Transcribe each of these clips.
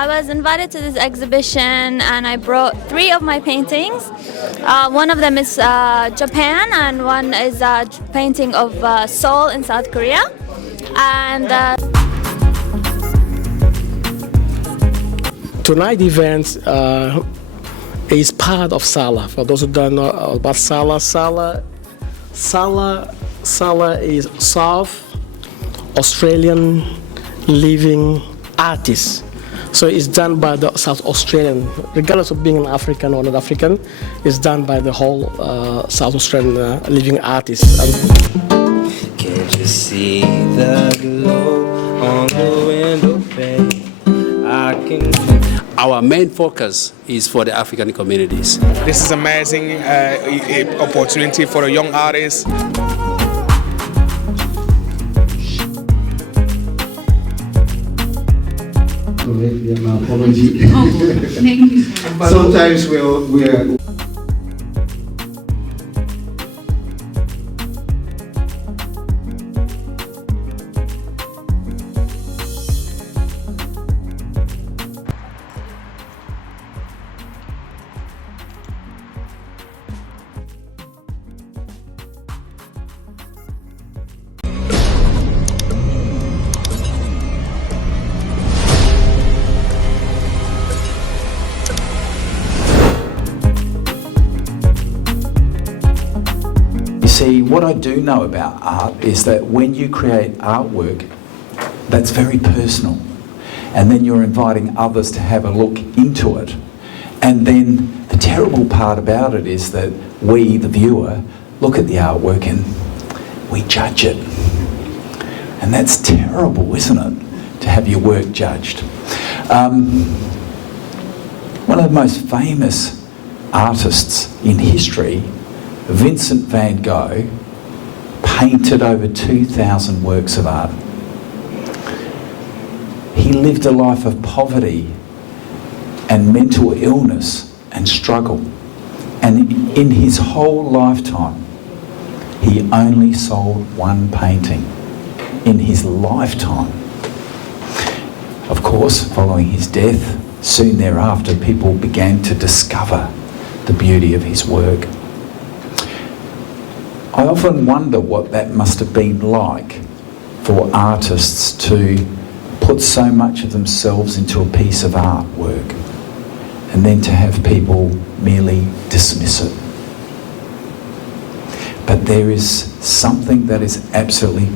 I was invited to this exhibition and I brought 3 of my paintings. One of them is Japan and one is a painting of Seoul in South Korea. And tonight's event is part of Sala. For those who don't know about Sala is South Australian living artists. So it's done by the South Australian, regardless of being an African or not African, it's done by the whole South Australian living artists. Can't you see the glow on the window pane? I can. Our main focus is for the African communities. This is amazing opportunity for a young artist. An apology. Thank you. Sometimes we're See, what I do know about art is that when you create artwork, that's very personal. And then you're inviting others to have a look into it. And then the terrible part about it is that we, the viewer, look at the artwork and we judge it. And that's terrible, isn't it? To have your work judged. One of the most famous artists in history, Vincent van Gogh, painted over 2,000 works of art. He lived a life of poverty and mental illness and struggle. And in his whole lifetime, he only sold 1 painting. In his lifetime. Of course, following his death, soon thereafter, people began to discover the beauty of his work. I often wonder what that must have been like for artists to put so much of themselves into a piece of artwork and then to have people merely dismiss it. But there is something that is absolutely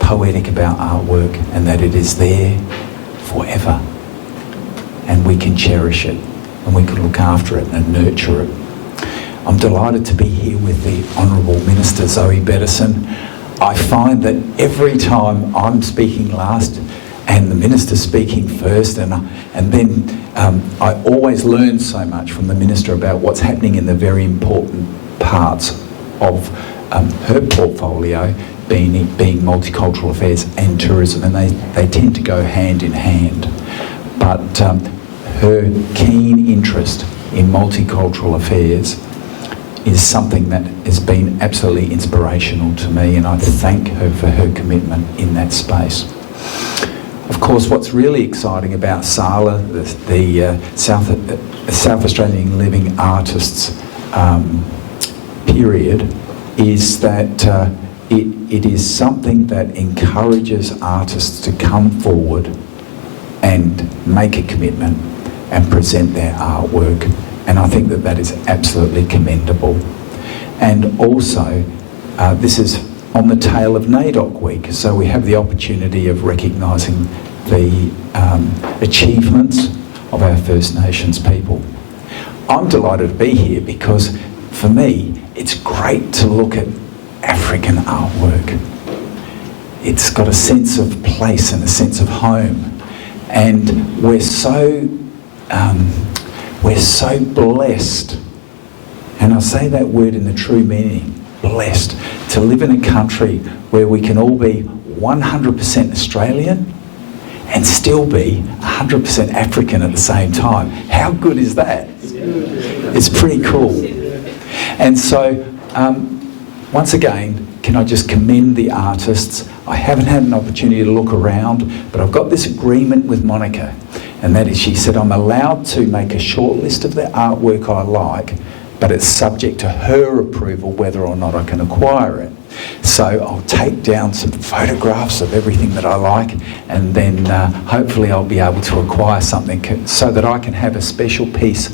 poetic about artwork, and that it is there forever. And we can cherish it, and we can look after it and nurture it. I'm delighted to be here with the Honourable Minister Zoe Bettison. I find that every time I'm speaking last and the Minister's speaking first, and then I always learn so much from the Minister about what's happening in the very important parts of her portfolio, being multicultural affairs and tourism, and they tend to go hand in hand. But her keen interest in multicultural affairs is something that has been absolutely inspirational to me, and I thank her for her commitment in that space. Of course, what's really exciting about SALA, the South Australian Living Artists period, is that it is something that encourages artists to come forward and make a commitment and present their artwork. And I think that is absolutely commendable. And also, this is on the tail of NAIDOC Week, so we have the opportunity of recognising the achievements of our First Nations people. I'm delighted to be here because, for me, it's great to look at African artwork. It's got a sense of place and a sense of home. And we're so blessed, and I say that word in the true meaning, blessed, to live in a country where we can all be 100% Australian and still be 100% African at the same time. How good is that? It's pretty cool. And so once again, can I just commend the artists? I haven't had an opportunity to look around, but I've got this agreement with Monica, and that is, she said, I'm allowed to make a short list of the artwork I like, but it's subject to her approval whether or not I can acquire it. So I'll take down some photographs of everything that I like, and then hopefully I'll be able to acquire something so that I can have a special piece,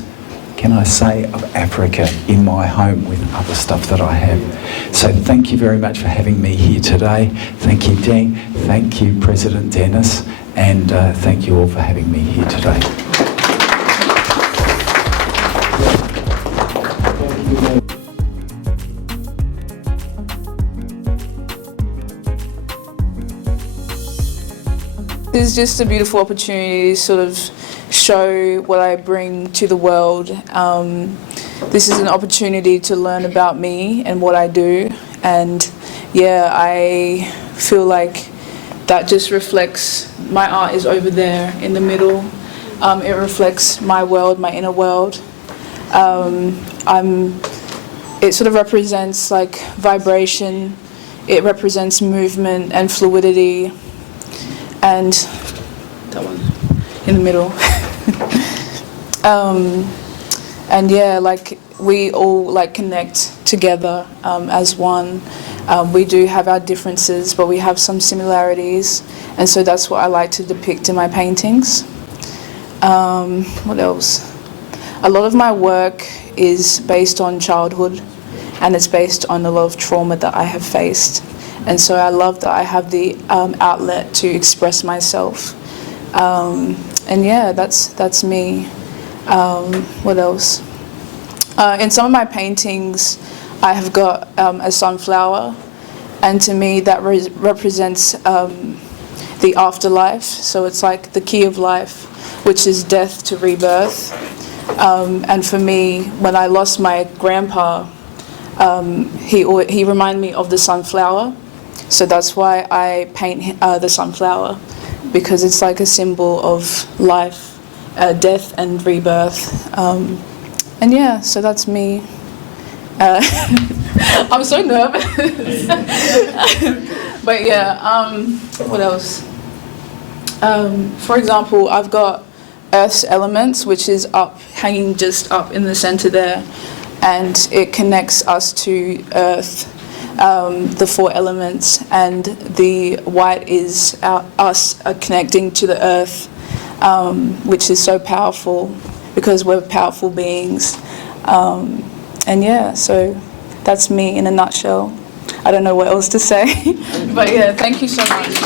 can I say, of Africa in my home with other stuff that I have. So thank you very much for having me here today. Thank you, Dean. Thank you, President Dennis. And thank you all for having me here today. It's just a beautiful opportunity to sort of show what I bring to the world. This is an opportunity to learn about me and what I do, and yeah, I feel like that just reflects, my art is over there in the middle. It reflects my world, my inner world. It sort of represents like vibration, it represents movement and fluidity, and that one in the middle. And yeah, like we all like connect together as one. We do have our differences, but we have some similarities, and so that's what I like to depict in my paintings. What else? A lot of my work is based on childhood, and it's based on a lot of trauma that I have faced. And so I love that I have the outlet to express myself. And yeah, that's me. What else? In some of my paintings, I have got a sunflower, and to me that represents the afterlife. So it's like the key of life, which is death to rebirth. And for me, when I lost my grandpa, he reminded me of the sunflower. So that's why I paint the sunflower, because it's like a symbol of life, death and rebirth. And yeah, so that's me. I'm so nervous. But yeah, what else? For example, I've got Earth's elements, which is up, hanging just up in the center there, and it connects us to Earth. The 4 elements, and the white is us connecting to the earth, which is so powerful because we're powerful beings. And yeah, so that's me in a nutshell. I don't know what else to say, but yeah, thank you so much.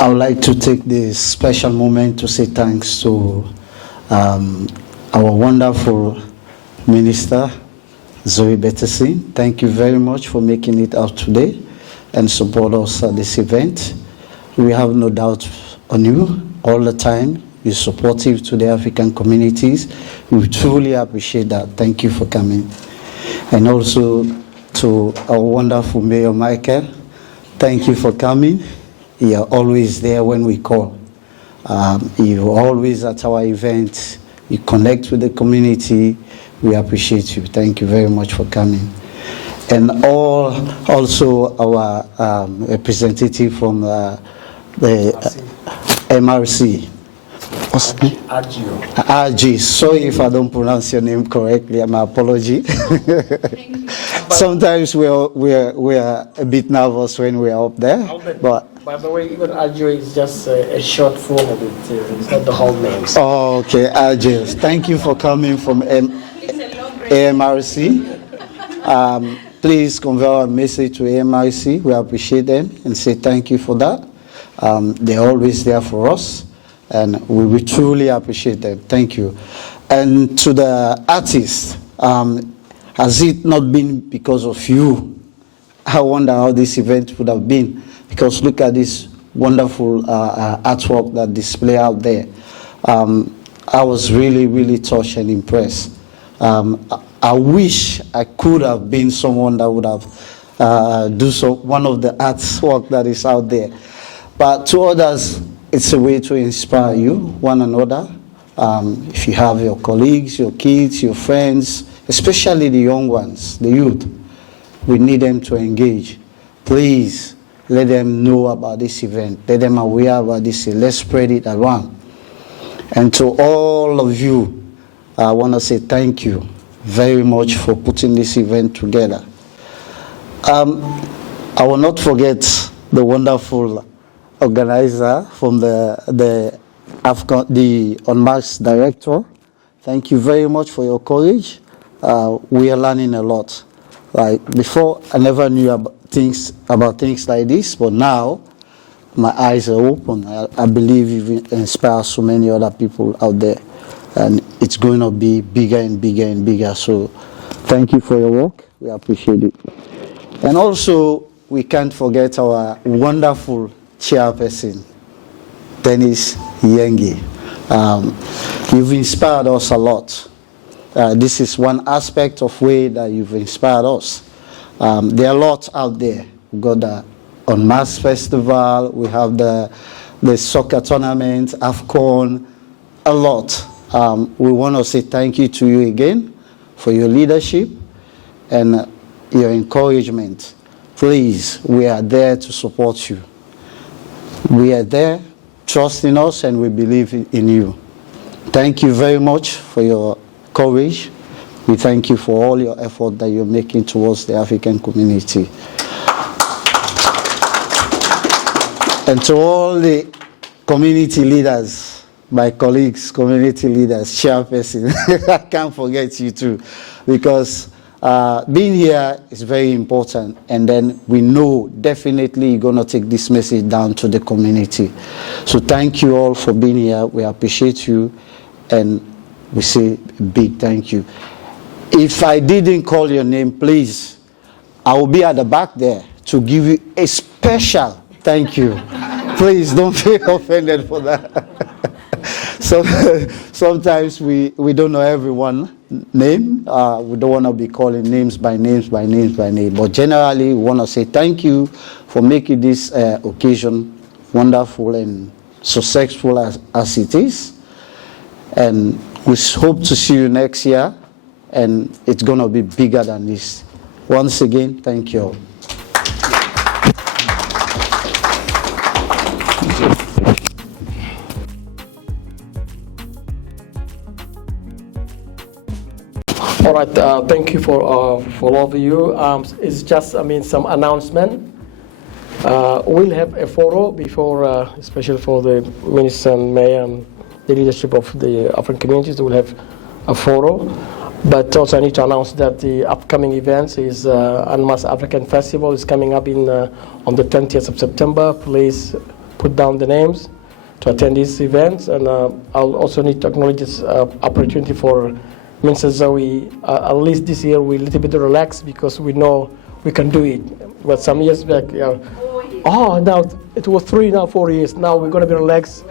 I would like to take this special moment to say thanks to our wonderful minister, Zoe Bettesin. Thank you very much for making it out today and support us at this event. We have no doubt on you all the time. You're supportive to the African communities. We truly appreciate that. Thank you for coming. And also to our wonderful Mayor Michael, thank you for coming. You're always there when we call. You're always at our events. You connect with the community. We appreciate you. Thank you very much for coming. And also our representative from the MRC. RG. Sorry if I don't pronounce your name correctly. My apology. Sometimes we're a bit nervous when we're up there. But by the way, even RG is just a short form of it. It's not the whole name. Oh, okay, RG. Thank you for coming from AMRC. Please convey our message to AMRC. We appreciate them and say thank you for that. They're always there for us, and we truly appreciate them. Thank you. And to the artists, has it not been because of you? I wonder how this event would have been, because look at this wonderful artwork that display out there. I was really, really touched and impressed. I wish I could have been someone that would have one of the artwork that is out there. But to others, it's a way to inspire you, one another, If you have your colleagues, your kids, your friends, especially the young ones, the youth, we need them to engage. Please let them know about this event. Let them aware about this. Let's spread it around. And to all of you, I want to say thank you very much for putting this event together. I will not forget the wonderful organizer from the Unmasked director. Thank you very much for your courage. We are learning a lot. Like before, I never knew about things like this, but now my eyes are open. I believe you've inspired so many other people out there, and it's going to be bigger and bigger and bigger. So thank you for your work. We appreciate it. And also, we can't forget our wonderful chairperson, Dennis Yengi. You've inspired us a lot. This is one aspect of way that you've inspired us. There are lots out there. We've got the Unmasked Festival, we have the soccer tournament, AFCON, a lot. We want to say thank you to you again for your leadership and your encouragement. Please, we are there to support you. We are there, trust in us, and we believe in you. Thank you very much for your courage. We thank you for all your effort that you're making towards the African community. And to all the community leaders, my colleagues, community leaders, chairperson, I can't forget you too, because being here is very important, and then we know definitely you're going to take this message down to the community. So thank you all for being here. We appreciate you, and we say a big thank you. If I didn't call your name, please, I will be at the back there to give you a special thank you. Please don't feel offended for that. So sometimes we don't know everyone's name. We don't want to be calling names by names by names by name. But generally, we want to say thank you for making this occasion wonderful and successful as it is. And we hope to see you next year, and it's going to be bigger than this. Once again, thank you all. All right, thank you for all of you. It's just, some announcement. We'll have a photo before, especially for the minister and mayor and the leadership of the African communities. We'll have a photo. But also I need to announce that the upcoming events is Unmasked African Festival is coming up on the 20th of September. Please put down the names to attend these events. And I'll also need to acknowledge this opportunity for Minister Zoe. At least this year we're a little bit relaxed because we know we can do it. But some years back, now it was 3, now 4 years. Now we're going to be relaxed.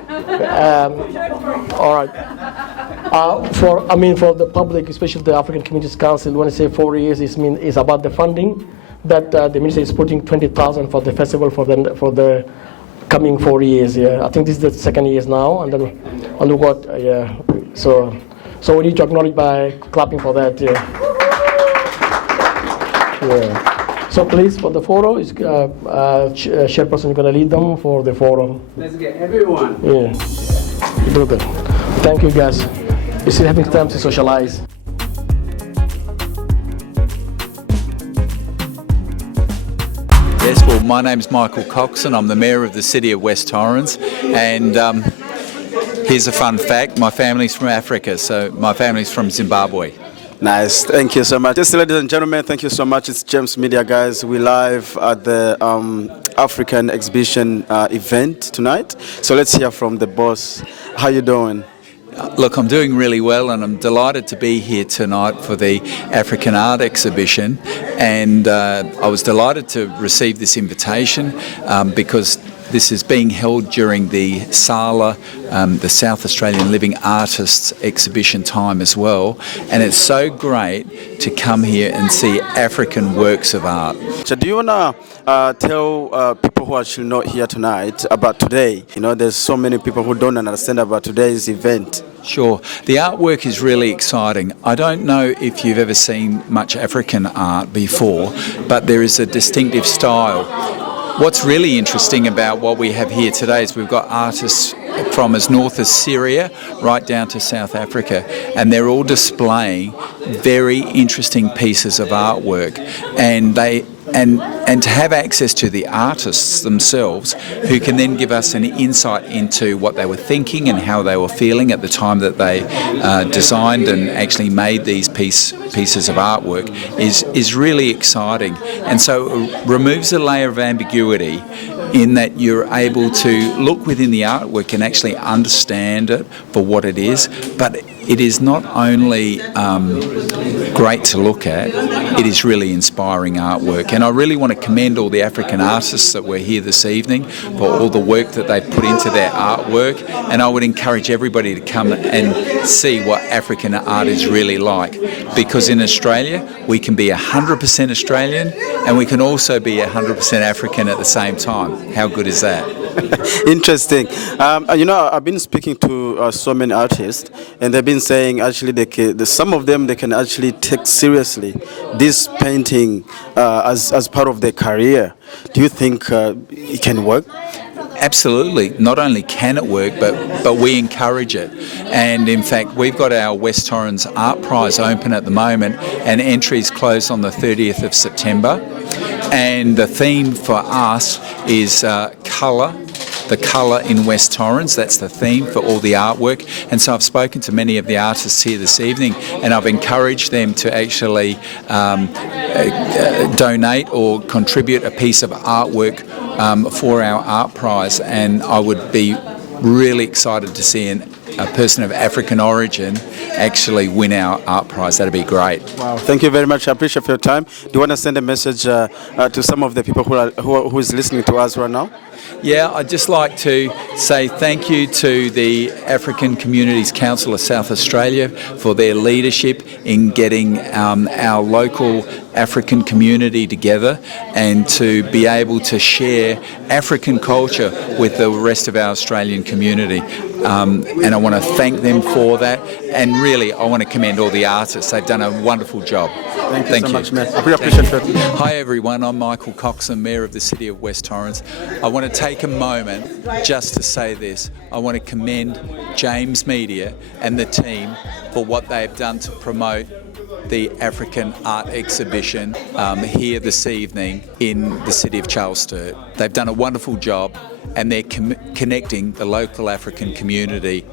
All right. For the public, especially the African Communities Council, when I say 4 years, it's about the funding that the minister is putting 20,000 for the festival for the coming 4 years. Yeah, I think this is the second year now, and then on what? Yeah. So we need to acknowledge by clapping for that. Yeah. Yeah. So please, for the photo, chairperson is going to lead them for the photo. Let's get everyone. Yeah. Do that. Thank you, guys. You're still having time to socialize. Yes, well, my name's Michael Coxon. I'm the Mayor of the City of West Torrens, and here's a fun fact. My family's from Africa, so my family's from Zimbabwe. Nice, thank you so much. Just ladies and gentlemen, thank you so much. It's James Media, guys. We're live at the African exhibition event tonight. So let's hear from the boss. How you doing? Look, I'm doing really well, and I'm delighted to be here tonight for the African Art Exhibition. And I was delighted to receive this invitation because This is being held during the SALA, the South Australian Living Artists exhibition time as well. And it's so great to come here and see African works of art. So do you want to tell people who are actually not here tonight about today? You know, there's so many people who don't understand about today's event. Sure. The artwork is really exciting. I don't know if you've ever seen much African art before, but there is a distinctive style. What's really interesting about what we have here today is we've got artists from as north as Syria right down to South Africa, and they're all displaying very interesting pieces of artwork, and to have access to the artists themselves, who can then give us an insight into what they were thinking and how they were feeling at the time that they designed and actually made these pieces of artwork, is really exciting. And so it removes a layer of ambiguity in that you're able to look within the artwork and actually understand it for what it is. But it is not only great to look at, it is really inspiring artwork. And I really want to commend all the African artists that were here this evening for all the work that they've put into their artwork. And I would encourage everybody to come and see what African art is really like. Because in Australia, we can be 100% Australian and we can also be 100% African at the same time. How good is that? Interesting. You know, I've been speaking to so many artists, and they've been saying actually some of them, they can actually take seriously this painting as part of their career. Do you think it can work? Absolutely. Not only can it work, but we encourage it. And in fact, we've got our West Torrens Art Prize open at the moment, and entries close on the 30th of September. And the theme for us is colour. The colour in West Torrens, that's the theme for all the artwork. And so I've spoken to many of the artists here this evening, and I've encouraged them to actually donate or contribute a piece of artwork for our art prize. And I would be really excited to see a person of African origin actually win our art prize. That'd be great. Wow, thank you very much. I appreciate your time. Do you want to send a message to some of the people who is listening to us right now? Yeah, I'd just like to say thank you to the African Communities Council of South Australia for their leadership in getting our local African community together and to be able to share African culture with the rest of our Australian community. And I want to thank them for that, and really I want to commend all the artists. They've done a wonderful job. Thank you so much, man. I really appreciate it. Hi everyone, I'm Michael Coxon, Mayor of the City of West Torrens. I want to take a moment just to say this. I want to commend James Media and the team for what they've done to promote the African art exhibition here this evening in the city of Charles Sturt. They've done a wonderful job, and they're connecting the local African community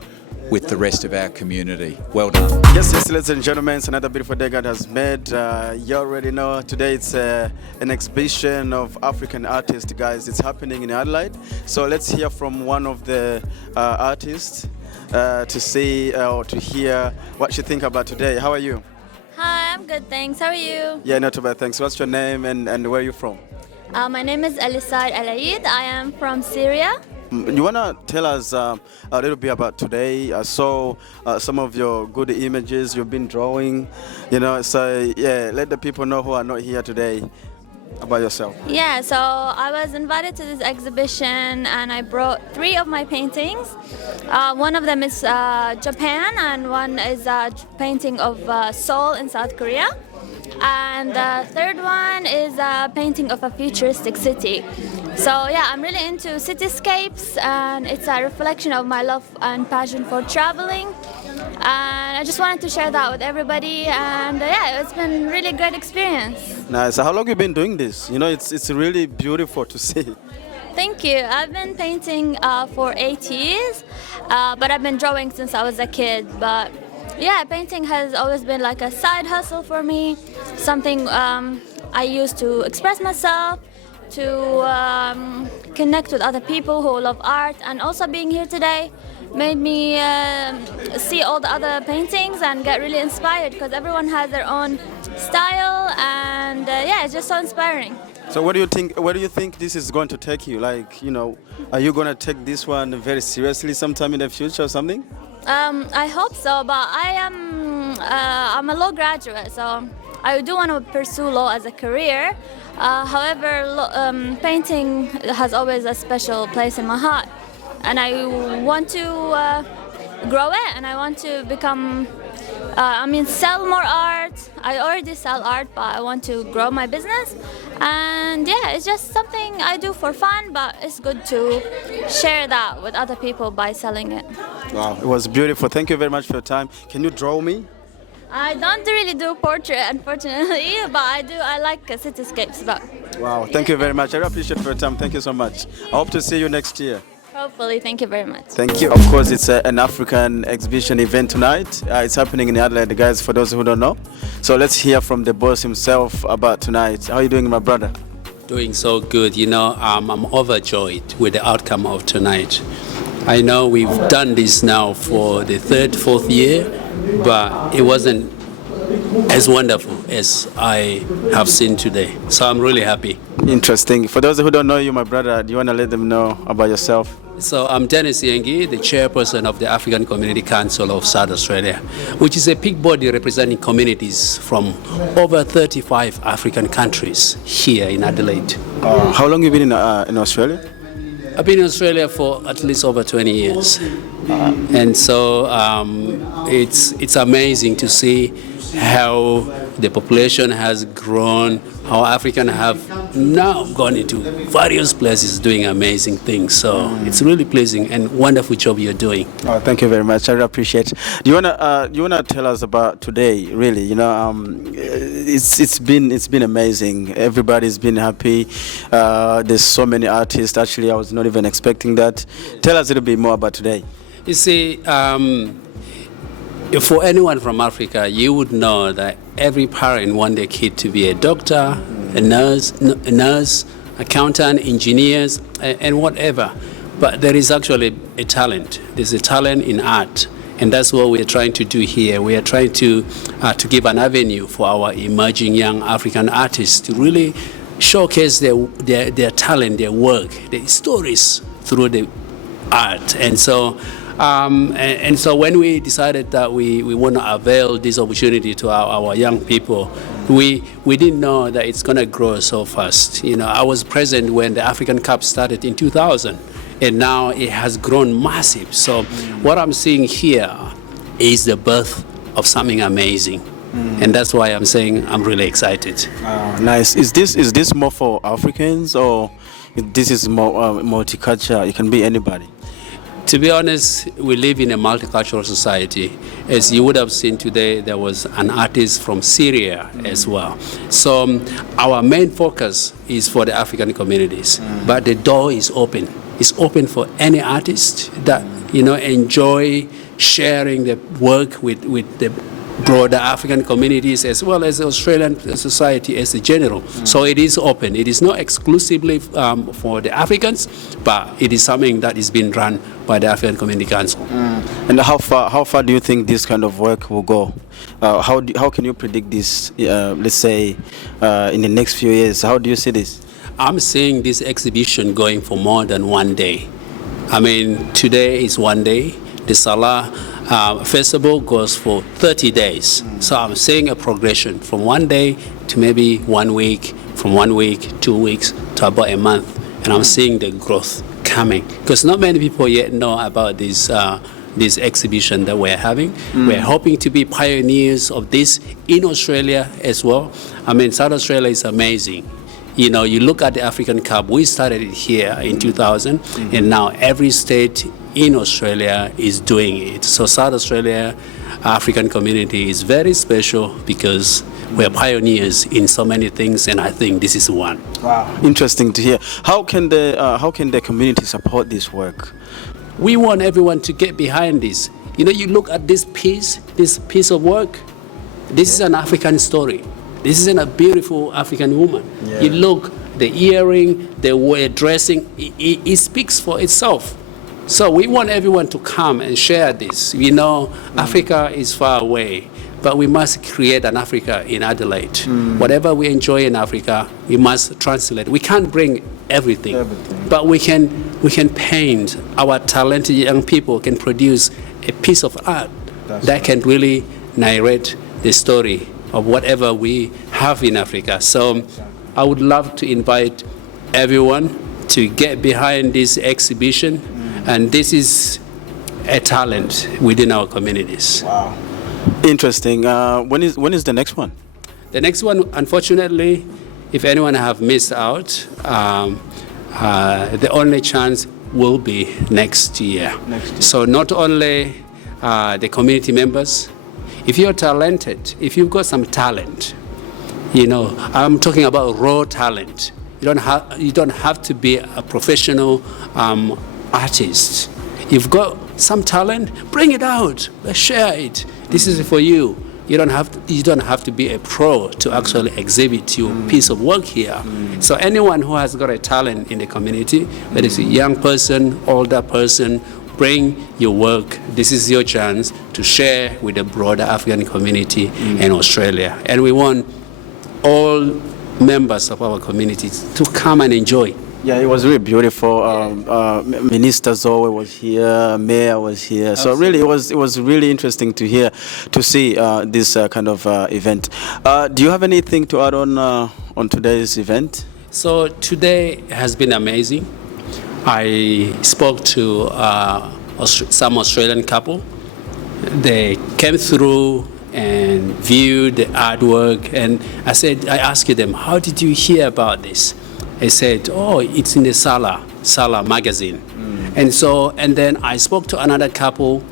with the rest of our community. Well done. Yes, ladies and gentlemen, it's another beautiful day God has made. You already know today it's an exhibition of African artists, guys. It's happening in Adelaide. So let's hear from one of the artists to see or to hear what she think about today. How are you? Hi, I'm good, thanks. How are you? Yeah, not too bad, thanks. What's your name and where are you from? My name is Adelaide. I am from Syria. You want to tell us a little bit about today? I saw some of your good images you've been drawing, you know, so yeah, let the people know who are not here today about yourself. Yeah, so I was invited to this exhibition and I brought 3 of my paintings. One of them is Japan, and one is a painting of Seoul in South Korea. And the third one is a painting of a futuristic city. So yeah, I'm really into cityscapes, and it's a reflection of my love and passion for traveling. And I just wanted to share that with everybody, and yeah, it's been a really great experience. Nice. So how long have you been doing this? You know, it's really beautiful to see. Thank you. I've been painting for 8 years, but I've been drawing since I was a kid. But yeah, painting has always been like a side hustle for me, something I use to express myself, to connect with other people who love art, and also being here today made me see all the other paintings and get really inspired, because everyone has their own style, and yeah, it's just so inspiring. So what do you think? Where do you think this is going to take you? Like, are you going to take this one very seriously sometime in the future or something? I hope so, but I'm a law graduate, so I do want to pursue law as a career. However, painting has always a special place in my heart, and I want to grow it, and I want to become. Sell more art. I already sell art, but I want to grow my business. And yeah, it's just something I do for fun, but it's good to share that with other people by selling it. Wow, it was beautiful. Thank you very much for your time. Can you draw me? I don't really do portrait, unfortunately, but I do. I like cityscapes. But Wow, thank you very much. I really appreciate for your time. Thank you so much. I hope to see you next year. hopefully, thank you very much. Thank you. Of course, it's an African exhibition event tonight. It's happening in Adelaide, guys, for those who don't know. So let's hear from the boss himself about tonight. How are you doing, my brother? Doing so good. I'm overjoyed with the outcome of tonight. I know we've done this now for the third, fourth year, but it wasn't as wonderful as I have seen today. So I'm really happy. Interesting. For those who don't know you, my brother, do you want to let them know about yourself? So I'm Dennis Yengi, the chairperson of the African Community Council of South Australia, which is a peak body representing communities from over 35 African countries here in Adelaide. How long have you been in Australia? I've been in Australia for at least over 20 years. And so it's amazing to see how the population has grown, how Africans have now gone into various places doing amazing things. So it's really pleasing and wonderful job you're doing. Oh, thank you very much. I really appreciate it. Do you wanna tell us about today? Really, it's been amazing. Everybody's been happy. There's so many artists. Actually, I was not even expecting that. Tell us a little bit more about today. You see, for anyone from Africa, you would know that every parent wants their kid to be a doctor, a nurse, accountant, engineers, and whatever. But there is actually a talent. There's a talent in art, and that's what we are trying to do here. We are trying to give an avenue for our emerging young African artists to really showcase their talent, their work, their stories through the art. And so when we decided that we want to avail this opportunity to our young people, we didn't know that it's going to grow so fast. I was present when the African Cup started in 2000, and now it has grown massive. So what I'm seeing here is the birth of something amazing. And that's why I'm saying I'm really excited. Nice. Is this more for Africans, or this is more multicultural? It can be anybody. To be honest, we live in a multicultural society. As you would have seen today, there was an artist from Syria as well. So our main focus is for the African communities, but the door is open. It's open for any artist that enjoy sharing the work with the broader African communities as well as the Australian society as a general. So it is open. It is not exclusively for the Africans, but it is something that is being run by the African Community Council. And how far do you think this kind of work will go? How can you predict this, let's say, in the next few years? How do you see this? I'm seeing this exhibition going for more than one day. Today is one day. The Salah festival goes for 30 days. So I'm seeing a progression from one day to maybe 1 week, from 1 week, 2 weeks to about a month. And I'm seeing the growth coming. Because not many people yet know about this exhibition that we're having. We're hoping to be pioneers of this in Australia as well. South Australia is amazing. You look at the African Cup, we started it here in 2000, and now every state in Australia is doing it. So South Australia African community is very special because we're pioneers in so many things, and I think this is one. Wow, interesting to hear. How can the community support this work? We want everyone to get behind this. You look at this piece of work. This is an African story. This isn't a beautiful African woman. Yeah. You look, the earring, the way dressing, it speaks for itself. So we want everyone to come and share this. Africa is far away, but we must create an Africa in Adelaide. Whatever we enjoy in Africa, we must translate. We can't bring everything. But we can paint. Our talented young people can produce a piece of art that can really narrate the story of whatever we have in Africa. So I would love to invite everyone to get behind this exhibition, and this is a talent within our communities. Wow. Interesting. When is the next one? The next one, unfortunately, if anyone have missed out, the only chance will be next year. So not only the community members, if you're talented, if you've got some talent, you know, I'm talking about raw talent. You don't have to be a professional artist. You've got some talent, bring it out, let's share it. This is for you. You don't have to be a pro to actually exhibit your piece of work here. So anyone who has got a talent in the community, whether it's a young person, older person, bring your work. This is your chance to share with the broader African community in Australia. And we want all members of our community to come and enjoy. Yeah, it was really beautiful. Minister Zoe was here, Mayor was here. So really, it was really interesting to see this kind of event. Do you have anything to add on today's event? So today has been amazing. I spoke to some Australian couple. They came through and viewed the artwork, and I asked them, how did you hear about this? They said, oh, it's in the Sala magazine. And then I spoke to another couple,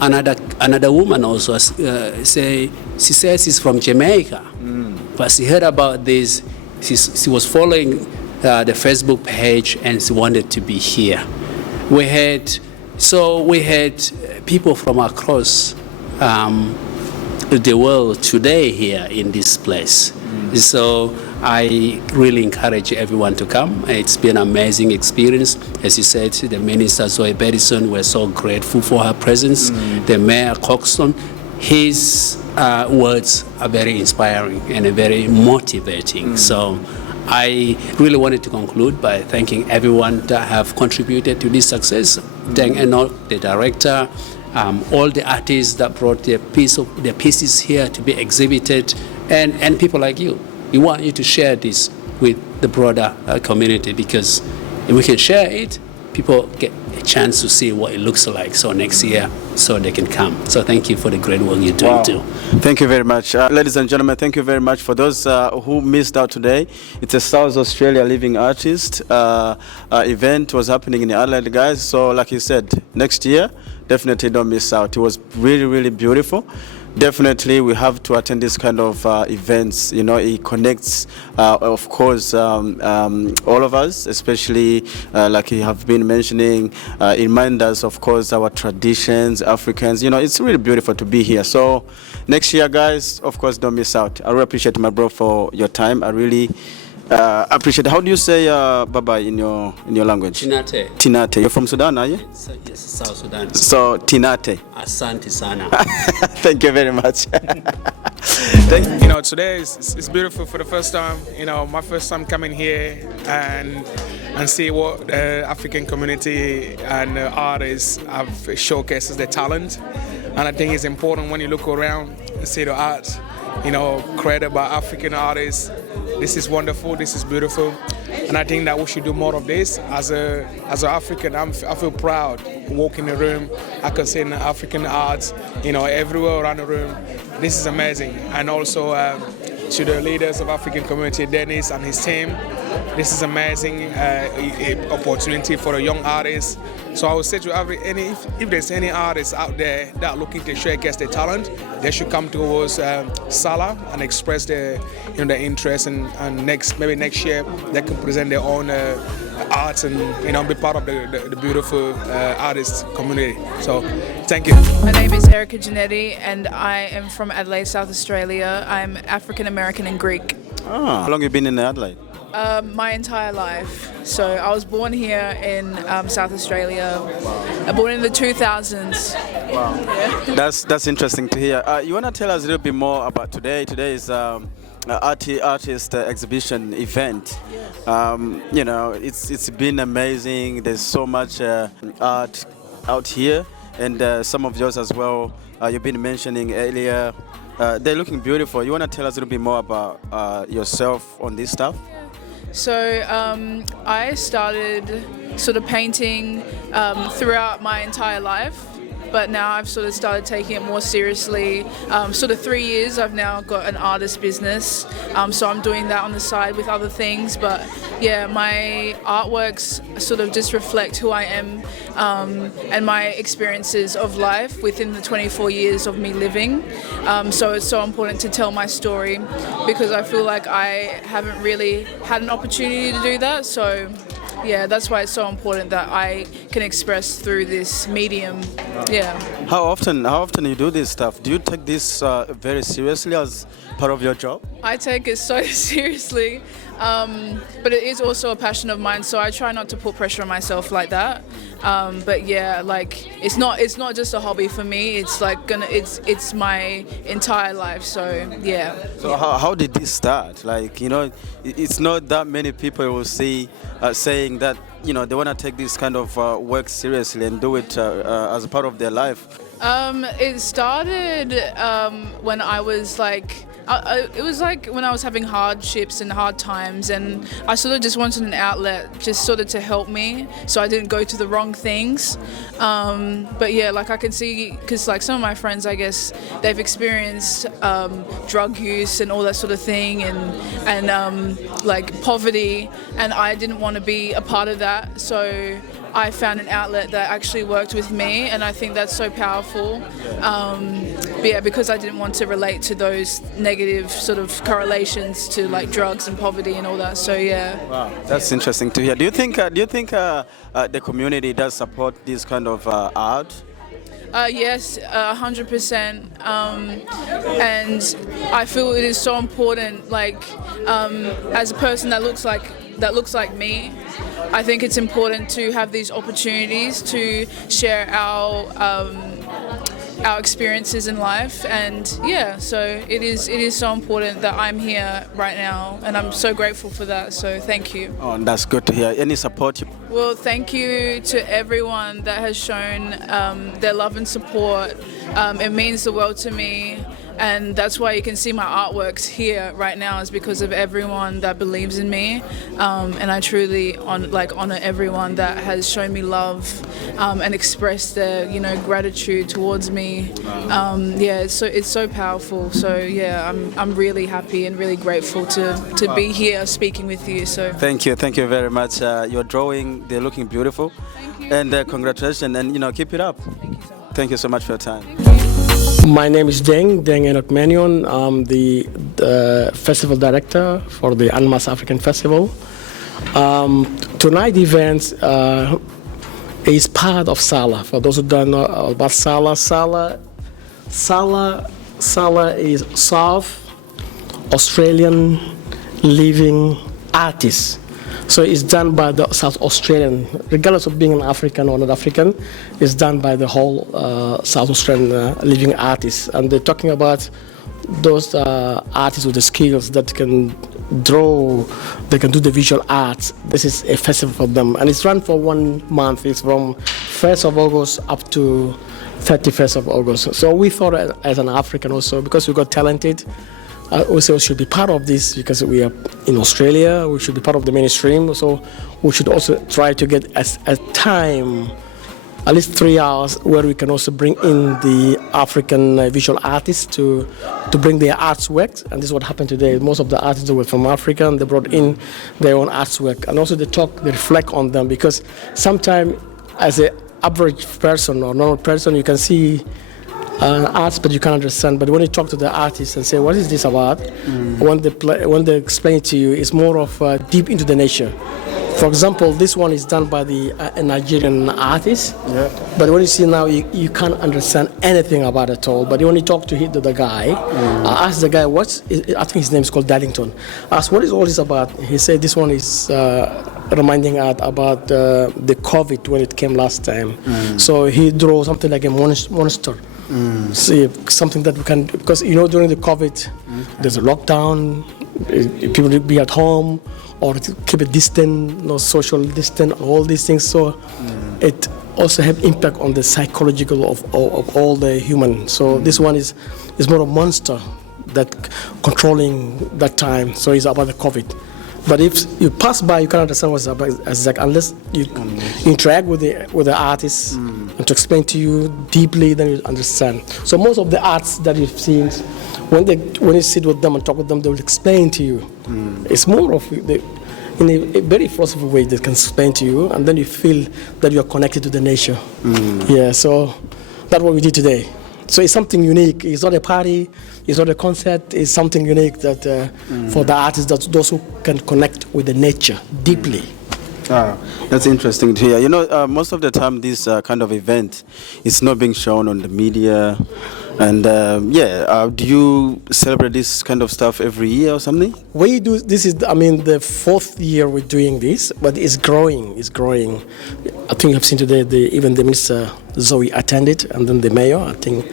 another woman also, she says she's from Jamaica, but she heard about this, she was following the Facebook page and she wanted to be here. We had people from across the world today here in this place. So I really encourage everyone to come. It's been an amazing experience. As you said, the Minister Zoe Beddison, we're so grateful for her presence. The Mayor Coxon, his words are very inspiring and very motivating. So I really wanted to conclude by thanking everyone that have contributed to this success. Thank Enoch, the director, all the artists that brought their pieces here to be exhibited, and people like you. We want you to share this with the broader community, because if we can share it, people get a chance to see what it looks like. So next year, so they can come. So thank you for the great work you're doing too. Thank you very much. Ladies and gentlemen, thank you very much. For those who missed out today, it's a South Australia Living Artist event was happening in Adelaide, guys. So like you said, next year, definitely don't miss out. It was really, really beautiful. Definitely, we have to attend this kind of events. You know, it connects, of course, all of us, especially like you have been mentioning. It reminds us, of course, our traditions, Africans. You know, it's really beautiful to be here. So next year, guys, of course, don't miss out. I really appreciate my bro for your time. I really appreciate it. How do you say bye-bye in your language? Tinate. Tinate. You're from Sudan, are you? Yes, South Sudan. So, Tinate. Asante sana. Thank you very much. You know, today is beautiful for the first time. You know, my first time coming here and see what the African community and artists have showcases their talent. And I think it's important when you look around and see the art, you know, created by African artists. This is wonderful, this is beautiful, and I think that we should do more of this. As an African, I feel proud. Walk in the room, I can see African arts, you know, everywhere around the room. This is amazing. And also to the leaders of African community, Dennis and his team, this is amazing opportunity for the young artists. So I would say to if there's any artists out there that are looking to showcase their talent, they should come towards Sala and express their interest, and maybe next year they can present their own arts and be part of the beautiful artist community. So thank you. My name is Erica Giannetti and I am from Adelaide, South Australia. I'm African American and Greek. How long have you been in Adelaide? My entire life. So I was born here in South Australia. Born in the 2000s. Wow. Yeah. That's interesting to hear. You want to tell us a little bit more about today? Today is artist exhibition event. You know, it's been amazing. There's so much art out here, and some of yours as well. You've been mentioning earlier. They're looking beautiful. You want to tell us a little bit more about yourself on this stuff? So I started sort of painting throughout my entire life, but now I've sort of started taking it more seriously. Sort of 3 years I've now got an artist business, so I'm doing that on the side with other things. But yeah, my artworks sort of just reflect who I am and my experiences of life within the 24 years of me living. So it's so important to tell my story because I feel like I haven't really had an opportunity to do that. So yeah, that's why it's so important that I can express through this medium. Yeah. How often you do this stuff? Do you take this very seriously as part of your job? I take it so seriously, but it is also a passion of mine. So I try not to put pressure on myself like that. But yeah, like it's not just a hobby for me. It's like it's my entire life. So yeah. So how did this start? Like, you know, it's not that many people will see saying that, you know, they want to take this kind of work seriously and do it as a part of their life. It started when I was like. It was like when I was having hardships and hard times, and I sort of just wanted an outlet just sort of to help me so I didn't go to the wrong things. But yeah, like I can see, because like some of my friends, I guess, they've experienced drug use and all that sort of thing, and like poverty, and I didn't want to be a part of that. So I found an outlet that actually worked with me, and I think that's so powerful. But yeah, because I didn't want to relate to those negative sort of correlations to like drugs and poverty and all that. So yeah. Wow, that's interesting to hear. Do you think the community does support this kind of art? Yes, 100%. And I feel it is so important. Like as a person that looks like me, I think it's important to have these opportunities to share our experiences in life, and yeah, so it is so important that I'm here right now, and I'm so grateful for that. So thank you. Oh, and that's good to hear. Any support? Well, thank you to everyone that has shown their love and support. It means the world to me. And that's why you can see my artworks here right now, is because of everyone that believes in me, and I truly honor everyone that has shown me love and expressed their gratitude towards me. Yeah, it's so powerful. So yeah, I'm really happy and really grateful to be here speaking with you. So thank you very much. Your drawing, they're looking beautiful. Thank you. And congratulations, and keep it up. Thank you so much for your time. My name is Deng Enoch Manion. I'm the festival director for the Unmasked African Festival. Tonight's event is part of Sala. For those who don't know about Sala is South Australian living artists. So it's done by the South Australian, regardless of being an African or not African, it's done by the whole South Australian living artists. And they're talking about those artists with the skills that can draw, they can do the visual arts. This is a festival for them. And it's run for 1 month. It's from 1st of August up to 31st of August. So we thought as an African also, because we got talented, also should be part of this because we are in Australia, we should be part of the mainstream, so we should also try to get a time, at least 3 hours, where we can also bring in the African visual artists to bring their art's works. And this is what happened today. Most of the artists were from Africa, and they brought in their own art's work. And also they reflect on them, because sometimes as an average person or normal person, you can see arts, but you can't understand. But when you talk to the artist and say, what is this about? When they explain it to you, it's more of deep into the nature. For example, this one is done by a Nigerian artist. Yeah. But when you see now, you can't understand anything about it at all. But when you talk to the guy, I asked the guy, I think his name is called Darlington. I asked, what is all this about? He said this one is reminding us about the COVID when it came last time. So he drew something like a monster. See, something that we can, because during the COVID, there's a lockdown, people will be at home or keep a distance, social distance, all these things. So it also have impact on the psychological of all the human. So this one is more a monster that controlling that time. So it's about the COVID. But if you pass by, you can't understand what's about unless you interact with the artists and to explain to you deeply, then you understand. So most of the arts that you've seen, when you sit with them and talk with them, they will explain to you. It's more of in a very philosophical way they can explain to you, and then you feel that you are connected to the nature. Yeah, so that's what we did today. So it's something unique. It's not a party. It's not a concert. It's something unique that for the artists, those who can connect with the nature deeply. That's interesting to hear. Most of the time, this kind of event is not being shown on the media. And do you celebrate this kind of stuff every year or something? We do. This is, the fourth year we're doing this, but it's growing. It's growing. I think you've seen today, even the Minister Zoe attended, and then the Mayor, I think,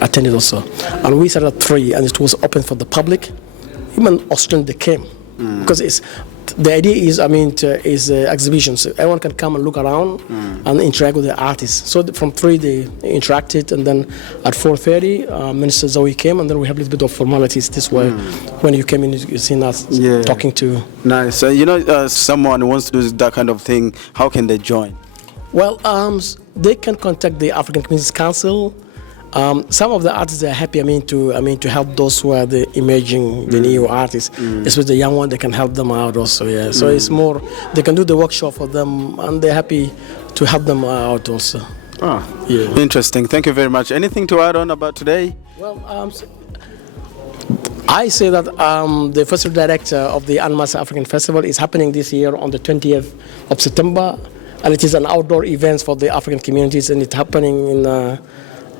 attended also. And we started at 3, and it was open for the public. Even Australians, they came. Because the idea is, is exhibitions. So everyone can come and look around and interact with the artists. So from 3 they interacted, and then at 4:30, Minister Zoe came, and then we have a little bit of formalities this way. When you came in, you seen us talking to. Nice. So someone wants to do that kind of thing. How can they join? Well, they can contact the African Communities Council. Some of the artists are happy, to help those who are the emerging, the new artists, especially the young one. They can help them out also. Yeah, so it's more they can do the workshop for them, and they're happy to help them out also. Yeah. Interesting. Thank you very much. Anything to add on about today? Well, I say that the festival director of the Anmas African Festival is happening this year on the 20th of September, and it is an outdoor event for the African communities, and it's happening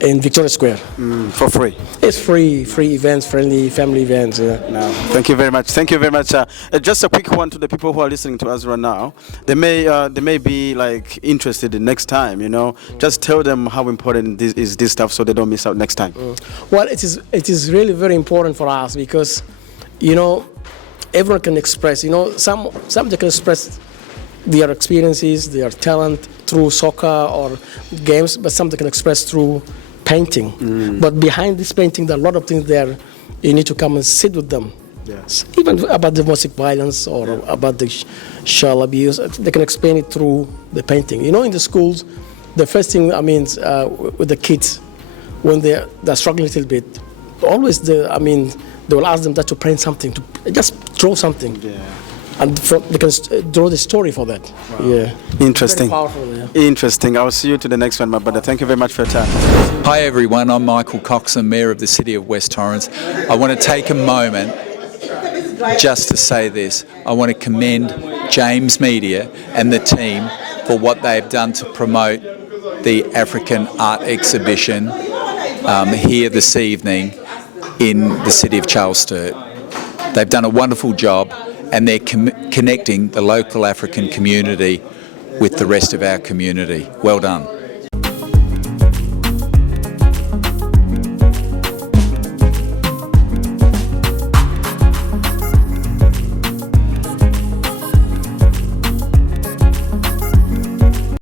in Victoria Square. For free? It's free events, friendly family events. Yeah. No. Thank you very much. Thank you very much. Just a quick one to the people who are listening to us right now. They may be interested in next time. Just tell them how important this stuff so they don't miss out next time. Well, it is really very important for us because everyone can express. Some they can express their experiences, their talent through soccer or games, but some they can express through painting. But behind this painting, there are a lot of things there. You need to come and sit with them. Yes. Even about domestic violence or about the child abuse, they can explain it through the painting. In the schools, the first thing with the kids, when they're struggling a little bit, always they will ask them to paint something, to just draw something. Yeah. And they can draw the story for that. Wow. Yeah. Interesting. Very powerful, yeah. Interesting. I'll see you to the next one, my brother. Thank you very much for your time. Hi everyone, I'm Michael Coxon, Mayor of the City of West Torrens. I want to take a moment just to say this. I want to commend James Media and the team for what they've done to promote the African art exhibition here this evening in the city of Charles Sturt. They've done a wonderful job, and they're connecting the local African community with the rest of our community. Well done.